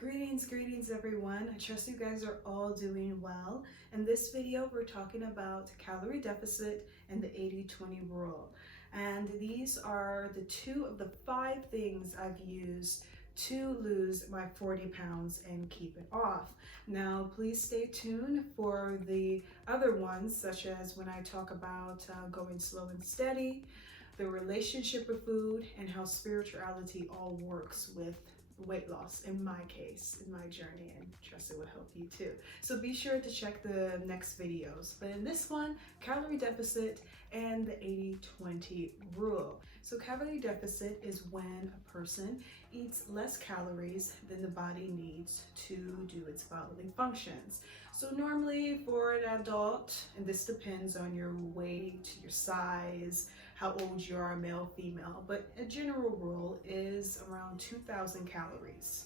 Greetings everyone. I trust you guys are all doing well. In this video, we're talking about calorie deficit and the 80-20 rule. And these are the two of the 5 things I've used to lose my 40 pounds and keep it off. Now, please stay tuned for the other ones, such as when I talk about going slow and steady, the relationship with food, and how spirituality all works with weight loss in my case, in my journey, and trust it will help you too. So be sure to check the next videos. But in this one, calorie deficit and the 80-20 rule. So calorie deficit is when a person eats less calories than the body needs to do its bodily functions. So normally for an adult, and this depends on your weight, your size, how old you are, male, female, but a general rule is around 2,000 calories.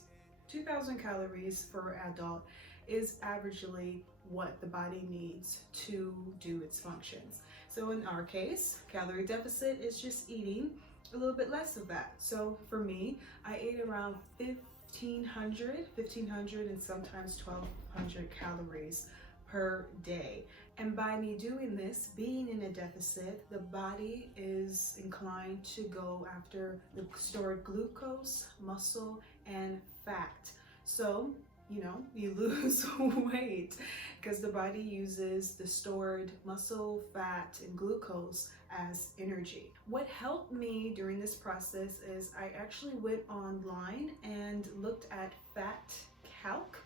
2,000 calories for an adult is averagely what the body needs to do its functions. So in our case, calorie deficit is just eating a little bit less of that. So for me, I ate around 1,500 and sometimes 1,200 calories per day. And by me doing this, being in a deficit, the body is inclined to go after the stored glucose, muscle, and fat. So, you lose weight because the body uses the stored muscle, fat, and glucose as energy. What helped me during this process is I actually went online and looked at FatCalc.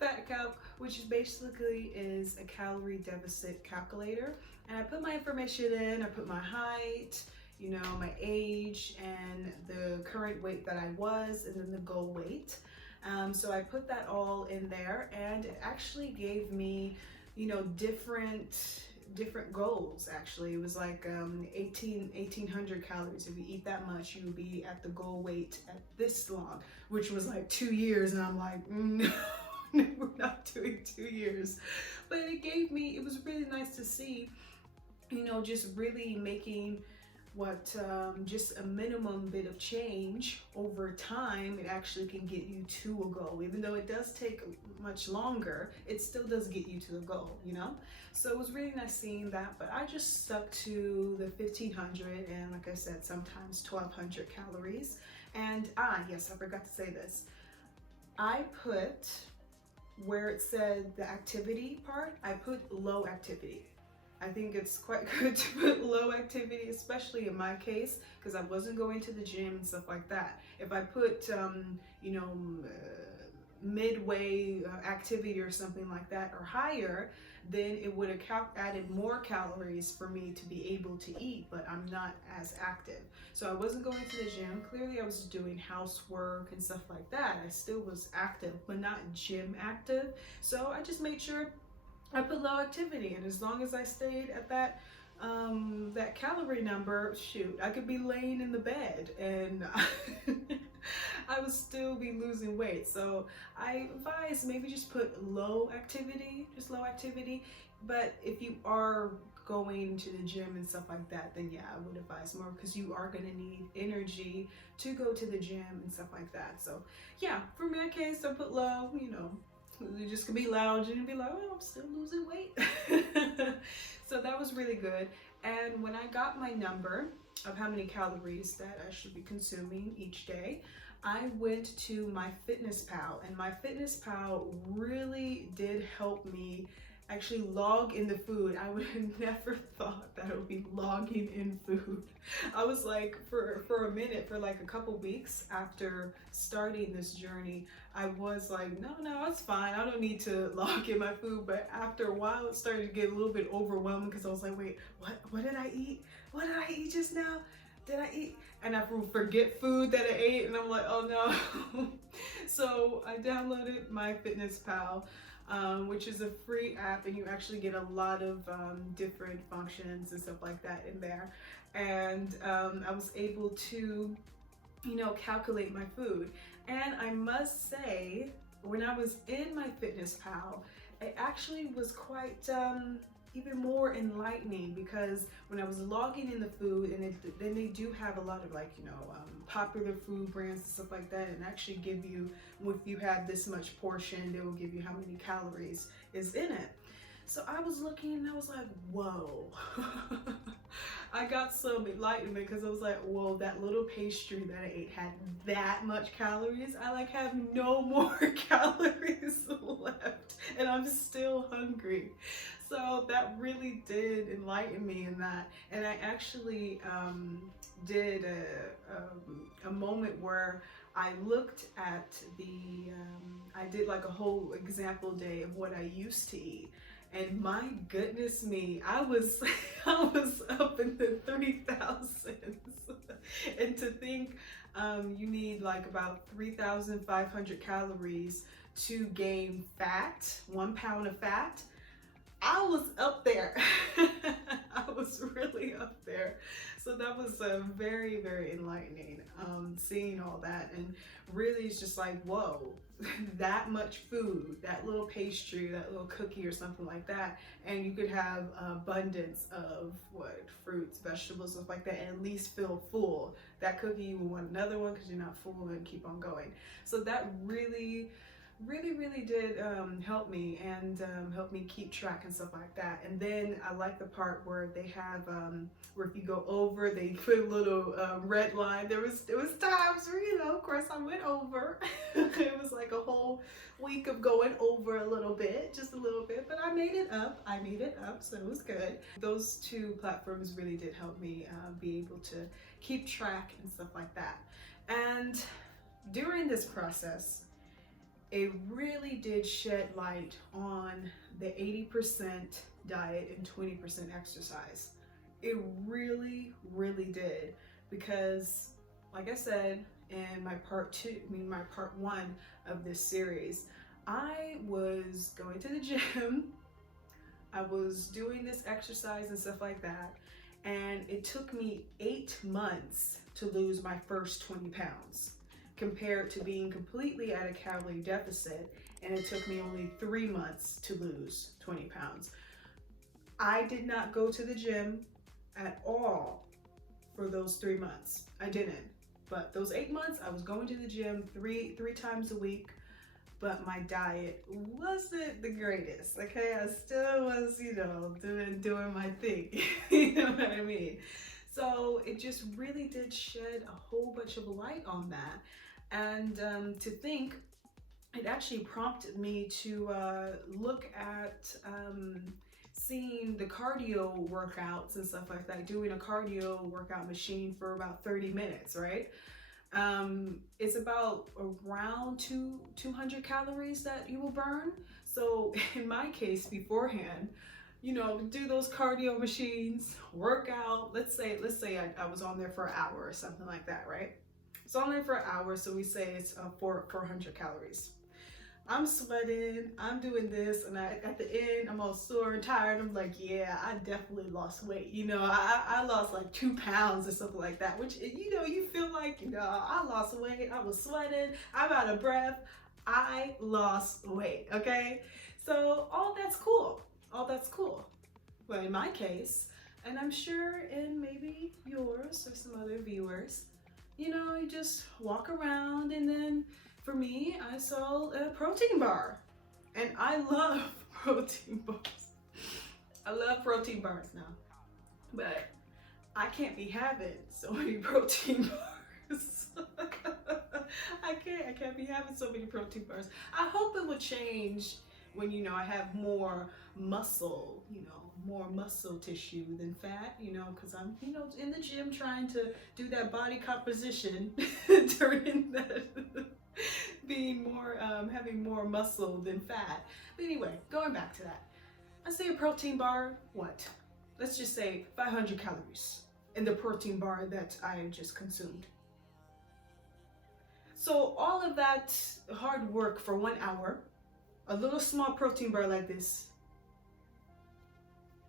FatCalc, which basically is a calorie deficit calculator, and I put my information in. I put my height, my age, and the current weight that I was, and then the goal weight. So I put that all in there, and it actually gave me, different goals. Actually, it was like 1,800 calories. If you eat that much, you would be at the goal weight at this long, which was like 2 years. And I'm like, no, we're not doing 2 years. But it was really nice to see, just really making what just a minimum bit of change over time. It actually can get you to a goal. Even though it does take much longer, it still does get you to the goal, So it was really nice seeing that, but I just stuck to the 1,500 and, like I said, sometimes 1,200 calories. And yes, I forgot to say this. I put, where it said the activity part, I put low activity. I think it's quite good to put low activity, especially in my case, because I wasn't going to the gym and stuff like that. If I put, midway activity or something like that, or higher, then it would have added more calories for me to be able to eat, but I'm not as active. So I wasn't going to the gym. Clearly I was doing housework and stuff like that. I still was active, but not gym active. So I just made sure I put low activity, and as long as I stayed at that that calorie number, shoot, I could be laying in the bed and I would still be losing weight. So I advise maybe just put low activity, But if you are going to the gym and stuff like that, then yeah, I would advise more, because you are going to need energy to go to the gym and stuff like that. So yeah, for my case, I put low, You just could be lounging and be like, oh, I'm still losing weight. So that was really good. And when I got my number of how many calories that I should be consuming each day, I went to my FitnessPal, and my FitnessPal really did help me actually log in the food. I would have never thought that I would be logging in food. I was like, for a minute, for like a couple weeks after starting this journey, I was like, no, it's fine. I don't need to log in my food. But after a while, it started to get a little bit overwhelming, because I was like, wait, what did I eat? What did I eat just now? Did I eat? And I forget food that I ate, and I'm like, oh no. So I downloaded my FitnessPal, which is a free app, and you actually get a lot of different functions and stuff like that in there. And I was able to, calculate my food. And I must say, when I was in my FitnessPal, it actually was quite even more enlightening, because when I was logging in the food, and then they do have a lot of, like, you know, popular food brands and stuff like that, and actually give you, if you have this much portion, they will give you how many calories is in it. So I was looking and I was like, whoa. I got some enlightenment, because I was like, whoa, that little pastry that I ate had that much calories. I like have no more calories left, and I'm still hungry. So that really did enlighten me in that. And I actually did a moment where I looked at I did like a whole example day of what I used to eat. And my goodness me, I was up in the 3,000s. And to think you need like about 3,500 calories to gain fat, 1 pound of fat. I was up there. I was really up there. So that was very, very enlightening, seeing all that. And really it's just like, whoa, that much food, that little pastry, that little cookie or something like that, and you could have abundance of fruits, vegetables, stuff like that, and at least feel full. That cookie, you will want another one because you're not full, and keep on going. So that really did help me, and help me keep track and stuff like that. And then I like the part where they have where if you go over, they put a little red line. There was times where, you know, of course I went over. It was like a whole week of going over a little bit, just a little bit, but I made it up, so it was good. Those two platforms really did help me be able to keep track and stuff like that. And during this process, it really did shed light on the 80% diet and 20% exercise. It really did, because like I said in my part one of this series, I was going to the gym, I was doing this exercise and stuff like that, and it took me 8 months to lose my first 20 pounds. Compared to being completely at a calorie deficit, and it took me only 3 months to lose 20 pounds. I did not go to the gym at all for those 3 months. I didn't. But those 8 months, I was going to the gym three times a week, but my diet wasn't the greatest, okay? I still was, you know, doing my thing, you know what I mean? So it just really did shed a whole bunch of light on that. And to think, it actually prompted me to look at seeing the cardio workouts and stuff like that, doing a cardio workout machine for about 30 minutes, right? It's about around 200 calories that you will burn. So in my case, beforehand, you know, do those cardio machines, work out. Let's say I was on there for an hour or something like that, right? So on there for an hour, so we say it's 400 calories. I'm sweating, I'm doing this, and at the end, I'm all sore and tired. I'm like, yeah, I definitely lost weight. You know, I lost like 2 pounds or something like that, which, you know, you feel like, you know, I lost weight, I was sweating, I'm out of breath, I lost weight, okay? So all that's cool. But in my case, and I'm sure in maybe yours or some other viewers, you know, you just walk around, and then for me, I saw a protein bar, and I love protein bars. I love protein bars now, but I can't be having so many protein bars. I can't be having so many protein bars. I hope it will change when, you know, I have more muscle, you know, more muscle tissue than fat, you know, because I'm, you know, in the gym trying to do that body composition, turning that, being more, having more muscle than fat. But anyway, going back to that, I say a protein bar, what? Let's just say 500 calories in the protein bar that I just consumed. So all of that hard work for 1 hour, a little small protein bar like this,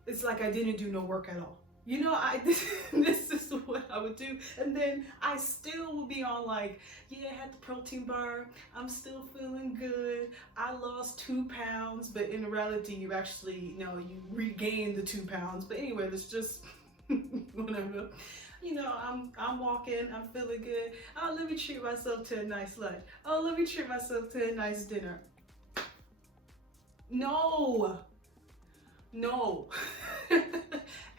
it's like I didn't do no work at all. You know, this is what I would do. And then I still would be on like, yeah, I had the protein bar. I'm still feeling good. I lost 2 pounds, but in reality, you actually, you regained the 2 pounds. But anyway, that's just whatever. I'm walking, I'm feeling good. Oh, let me treat myself to a nice lunch. Oh, let me treat myself to a nice dinner. No, no.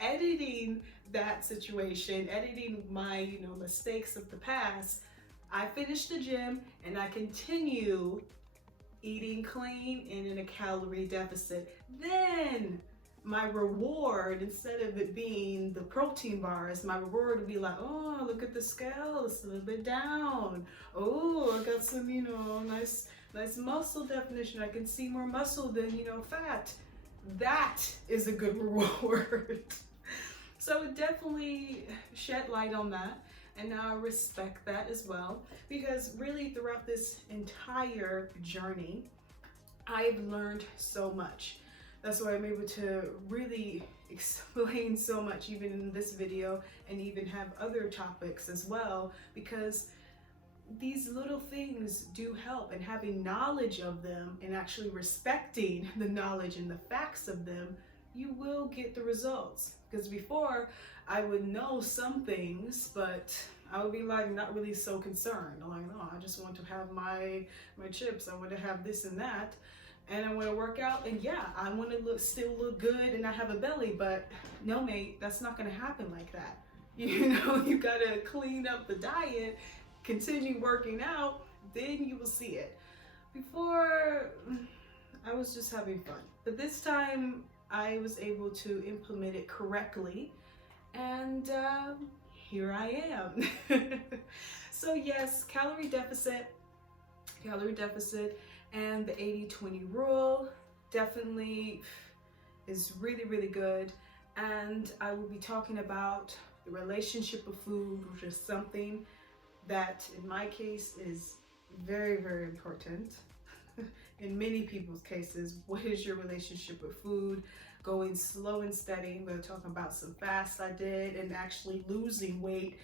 Editing that situation, editing my, mistakes of the past, I finish the gym and I continue eating clean and in a calorie deficit. Then my reward, instead of it being the protein bars, my reward would be like, oh, look at the scale, it's a little bit down. Oh, I got some, nice muscle definition. I can see more muscle than, fat. That is a good reward. So it definitely shed light on that. And now I respect that as well, because really throughout this entire journey, I've learned so much. That's why I'm able to really explain so much, even in this video, and even have other topics as well, because these little things do help, and having knowledge of them and actually respecting the knowledge and the facts of them, you will get the results. Because before, I would know some things, but I would be like not really so concerned. I'm like, no, I just want to have my chips. I want to have this and that. And I want to work out, and yeah, I want to still look good and not have a belly, but no, mate, that's not going to happen like that. You got to clean up the diet, continue working out, then you will see it. Before, I was just having fun, but this time I was able to implement it correctly, and here I am. So yes, calorie deficit, and the 80-20 rule definitely is really, really good. And I will be talking about the relationship of food, which is something that in my case is very, very important. In many people's cases, what is your relationship with food? Going slow and steady. I'm going to talk about some fasts I did and actually losing weight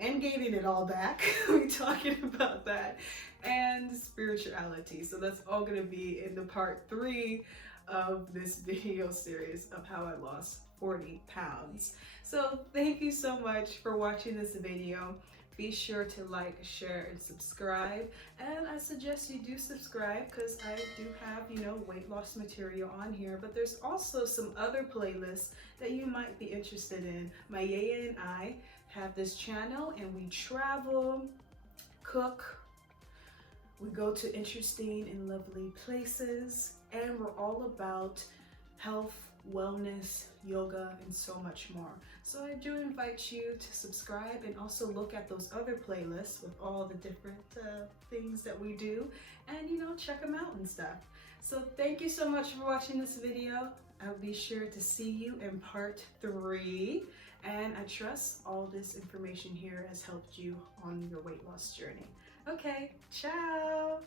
and gaining it all back. We're talking about that, and spirituality. So that's all going to be in the part 3 of this video series of how I lost 40 pounds. So thank you so much for watching this video. Be sure to like, share, and subscribe. And I suggest you do subscribe, because I do have, weight loss material on here. But there's also some other playlists that you might be interested in. Yemaya and I have this channel, and we travel, cook, we go to interesting and lovely places, and we're all about health, wellness, yoga, and so much more. So I do invite you to subscribe and also look at those other playlists with all the different things that we do, and check them out and stuff. So thank you so much for watching this video. I'll be sure to see you in part 3, and I trust all this information here has helped you on your weight loss journey. Okay, ciao!